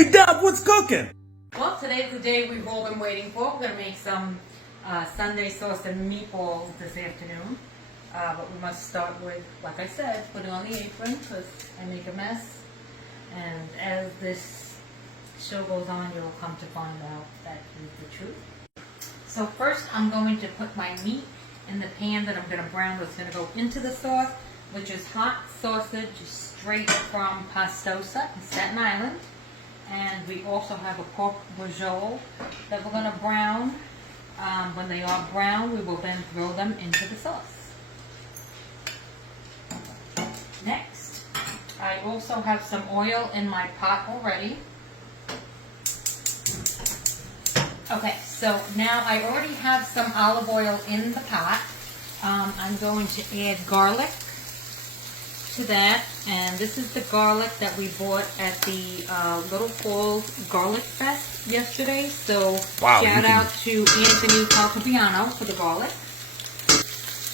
Hey, Dub, what's cooking? Well, today's the day we've all been waiting for. We're going to make some Sunday sauce and meatballs this afternoon. But we must start with, like I said, putting on the apron because I make a mess. And as this show goes on, you'll come to find out that is the truth. So first I'm going to put my meat in the pan that I'm going to brown that's going to go into the sauce, which is hot sausage straight from Pastosa in Staten Island. And we also have a pork brujol that we're going to brown. When they are brown, we will then throw them into the sauce. Next, I also have some oil in my pot already. Okay, so now I already have some olive oil in the pot. I'm going to add garlic to that, and this is the garlic that we bought at the Little Falls Garlic Fest yesterday. So wow, shout out to Anthony Calcapiano for the garlic.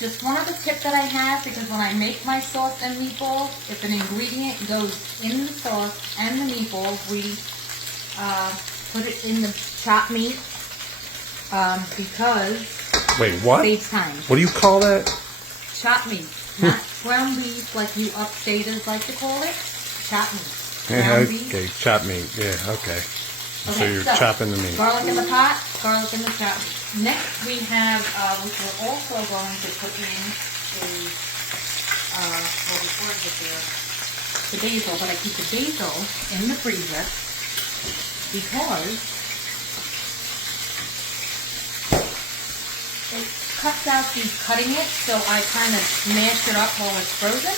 Just one other tip that I have, because when I make my sauce and meatballs, if an ingredient goes in the sauce and the meatballs, we put it in the chopped meat because wait, what? it saves time. What do you call that? Chopped meat. Not ground beef like you upstaters like to call it. Chopped meat. Yeah, Ground beef. okay, chopped meat. Yeah, okay. So you're chopping the meat. Garlic in the pot, garlic in the chopped meat. Next we have, which we're also going to put in what is it there? The basil, but I keep the basil in the freezer because it cuts out the cutting it, so I kind of mash it up while it's frozen.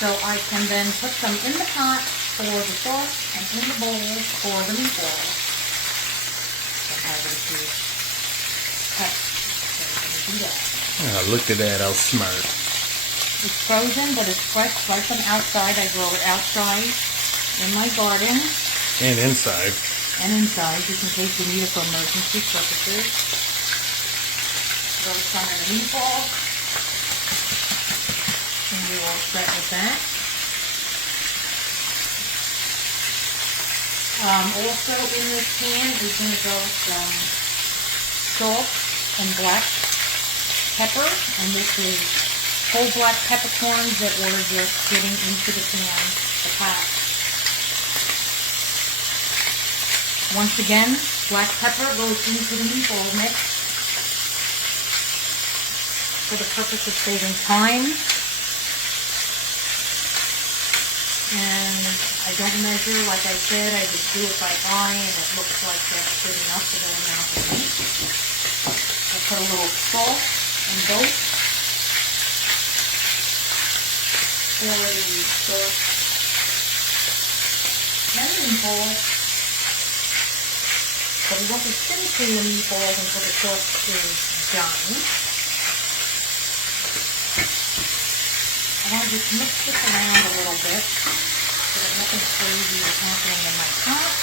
So I can then put some in the pot for the sauce and in the bowl for the meatballs. Oh, look at that, how smart. It's frozen, but it's fresh right from outside. I grow it outside in my garden. And inside. And inside, just in case you need it for emergency purposes. Throw some in the meatballs. And you're all set with that. Also in this pan is going to go some salt and black pepper. And this is whole black peppercorns that were just getting into the pan, the pot. Once again, black pepper goes into the meatball mix for the purpose of saving time. And I don't measure, like I said, I just do it by eye, and it looks like that's good enough for the amount of meat. I put a little salt in both for the sauce and the meatballs. But we won't be finishing the meatballs until the sauce is done. I want to just mix this around a little bit so that nothing crazy is happening in my pot.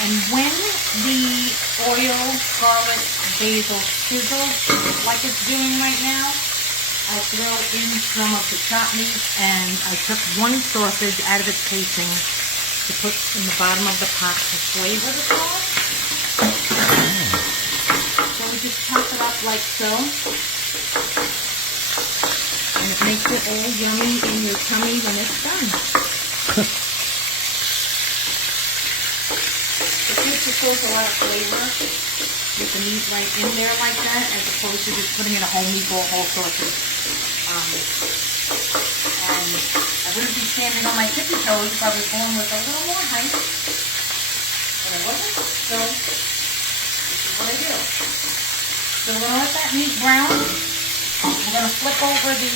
And when the oil, garlic, basil sizzles like it's doing right now, I throw in some of the chopped meat, and I took one sausage out of its casing to put in the bottom of the pot to flavor the sauce. So we just chop it up like so. And it makes it all yummy in your tummy when it's done. It gives the sauce a lot of flavor with the meat right in there like that, as opposed to just putting in a whole meatball, whole sausage. And I wouldn't be standing on my tippy toes if I was going with a little more height. But I wasn't, so this is what I do. So we're going to let that meat brown. We're going to flip over the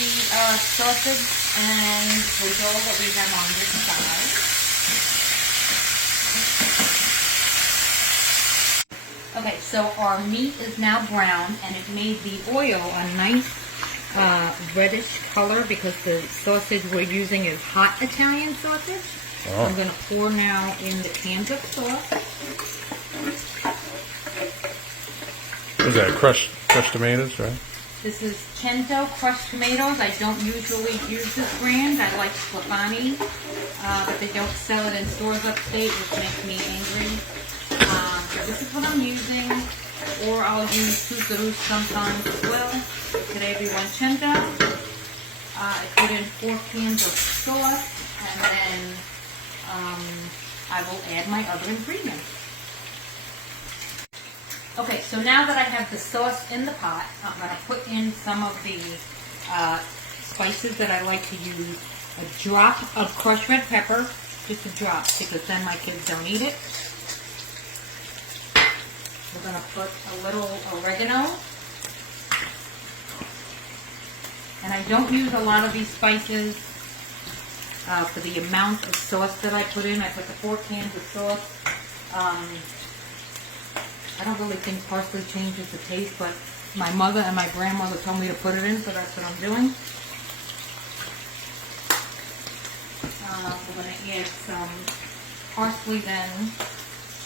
sausage and brujol that we have on this side. Okay, so our meat is now brown, and it made the oil a nice reddish color because the sausage we're using is hot Italian sausage. Oh. I'm going to pour now in the cans of sauce. What is that, crushed tomatoes, right? This is Cento crushed tomatoes. I don't usually use this brand. I like Sclafani, but they don't sell it in stores upstate, which makes me angry. So this is what I'm using, or I'll use Susaru sometimes as well. Today we want Cento. I put in 4 cans of sauce, and then I will add my other ingredients. Okay, so now that I have the sauce in the pot, I'm going to put in some of the spices that I like to use. A drop of crushed red pepper, just a drop, because then my kids don't eat it. We're going to put a little oregano. And I don't use a lot of these spices for the amount of sauce that I put in. I put the 4 cans of sauce. I don't really think parsley changes the taste, but my mother and my grandmother told me to put it in, so that's what I'm doing. We're going to add some parsley then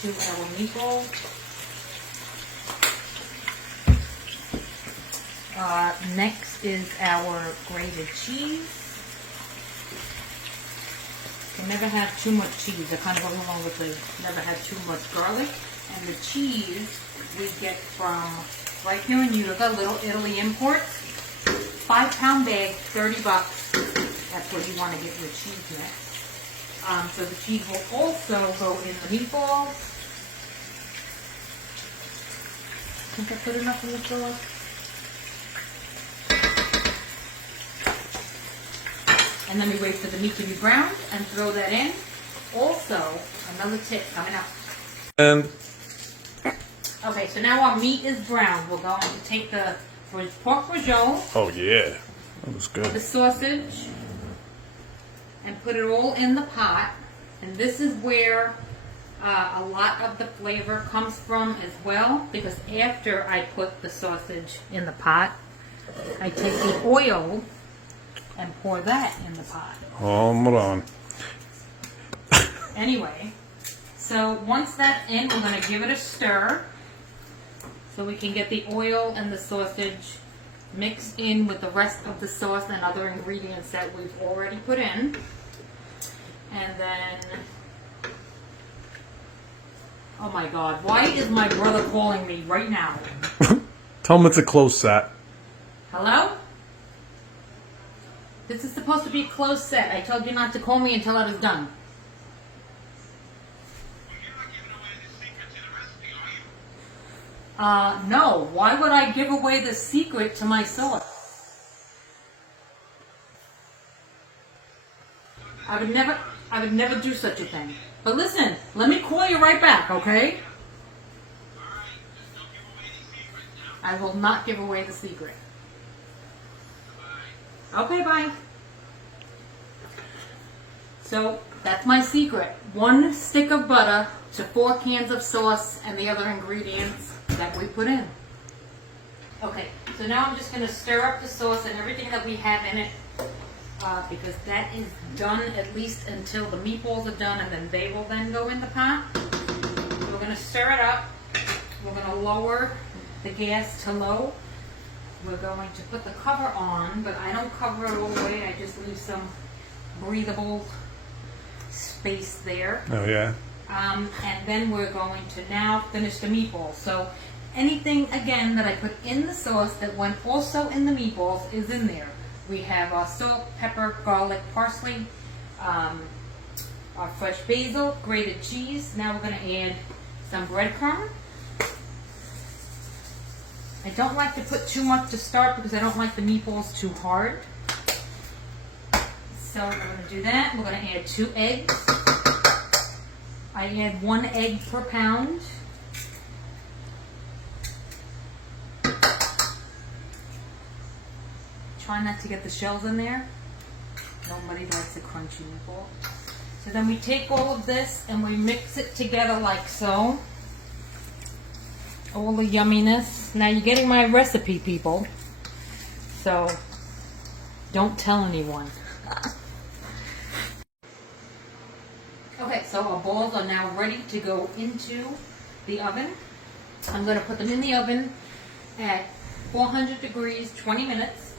to our meatballs. Next is our grated cheese. You can never have too much cheese. I kind of go along with the never have too much garlic. And the cheese we get from right here in Utica, Little Italy Imports. 5-pound bag, $30. That's what you want to get your cheese mix. So the cheese will also go in the meatballs. I think I put enough in the sauce. And then we wait for the meat to be browned and throw that in. Also, another tip coming up. And okay, so now our meat is brown. We're going to take the pork rajon. oh yeah, that was good. The sausage, and put it all in the pot. And this is where a lot of the flavor comes from as well, because after I put the sausage in the pot, I take the oil and pour that in the pot. Hold on. Anyway, so once that's in, we're going to give it a stir so we can get the oil and the sausage mixed in with the rest of the sauce and other ingredients that we've already put in. And then, oh my God, why is my brother calling me right now? Tell him it's a close set. Hello? This is supposed to be a closed set. I told you not to call me until I was done. No. Why would I give away the secret to my sauce? I would never do such a thing. But listen, let me call you right back, okay? I will not give away the secret. Okay, bye. So, that's my secret. 1 stick of butter to 4 cans of sauce and the other ingredients that we put in. Okay, so now I'm just going to stir up the sauce and everything that we have in it, because that is done at least until the meatballs are done, and then they will then go in the pot. So we're going to stir it up. We're going to lower the gas to low. We're going to put the cover on, but I don't cover it all the way. I just leave some breathable space there. Oh yeah. And then we're going to now finish the meatballs. So anything, again, that I put in the sauce that went also in the meatballs is in there. We have our salt, pepper, garlic, parsley, our fresh basil, grated cheese. Now we're going to add some breadcrumb. I don't like to put too much to start because I don't like the meatballs too hard. So we're going to do that. We're going to add 2 eggs. I add 1 egg per pound. Try not to get the shells in there. Nobody likes a crunchy meatball. So then we take all of this and we mix it together like so. All the yumminess. Now you're getting my recipe, people. So don't tell anyone. Okay, so our balls are now ready to go into the oven. I'm going to put them in the oven at 400 degrees, 20 minutes.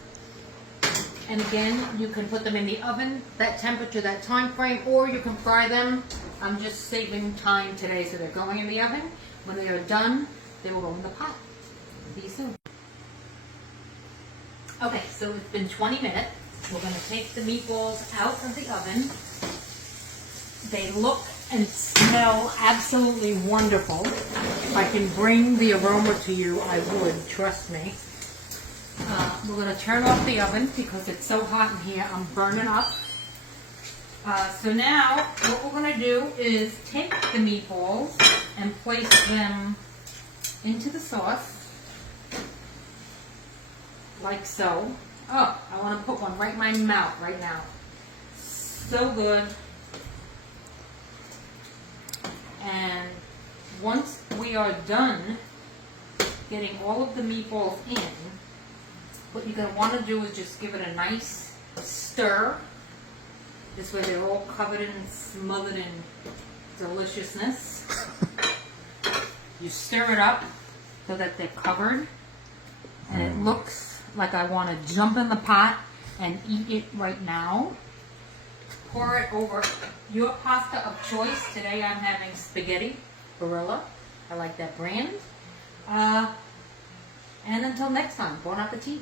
And again, you can put them in the oven, that temperature, that time frame, or you can fry them. I'm just saving time today, so they're going in the oven. When they are done, they will go in the pot. See you soon. Okay, so it's been 20 minutes. We're going to take the meatballs out of the oven. They look and smell absolutely wonderful. If I can bring the aroma to you, I would, trust me. We're going to turn off the oven because it's so hot in here. I'm burning up. So now what we're going to do is take the meatballs and place them into the sauce. Like so. Oh, I want to put one right in my mouth right now. So good. And once we are done getting all of the meatballs in, what you're going to want to do is just give it a nice stir. This way they're all covered and smothered in deliciousness. You stir it up so that they're covered. And it looks like I want to jump in the pot and eat it right now. Pour it over your pasta of choice. Today I'm having spaghetti Barilla. I like that brand. And until next time, bon appetit.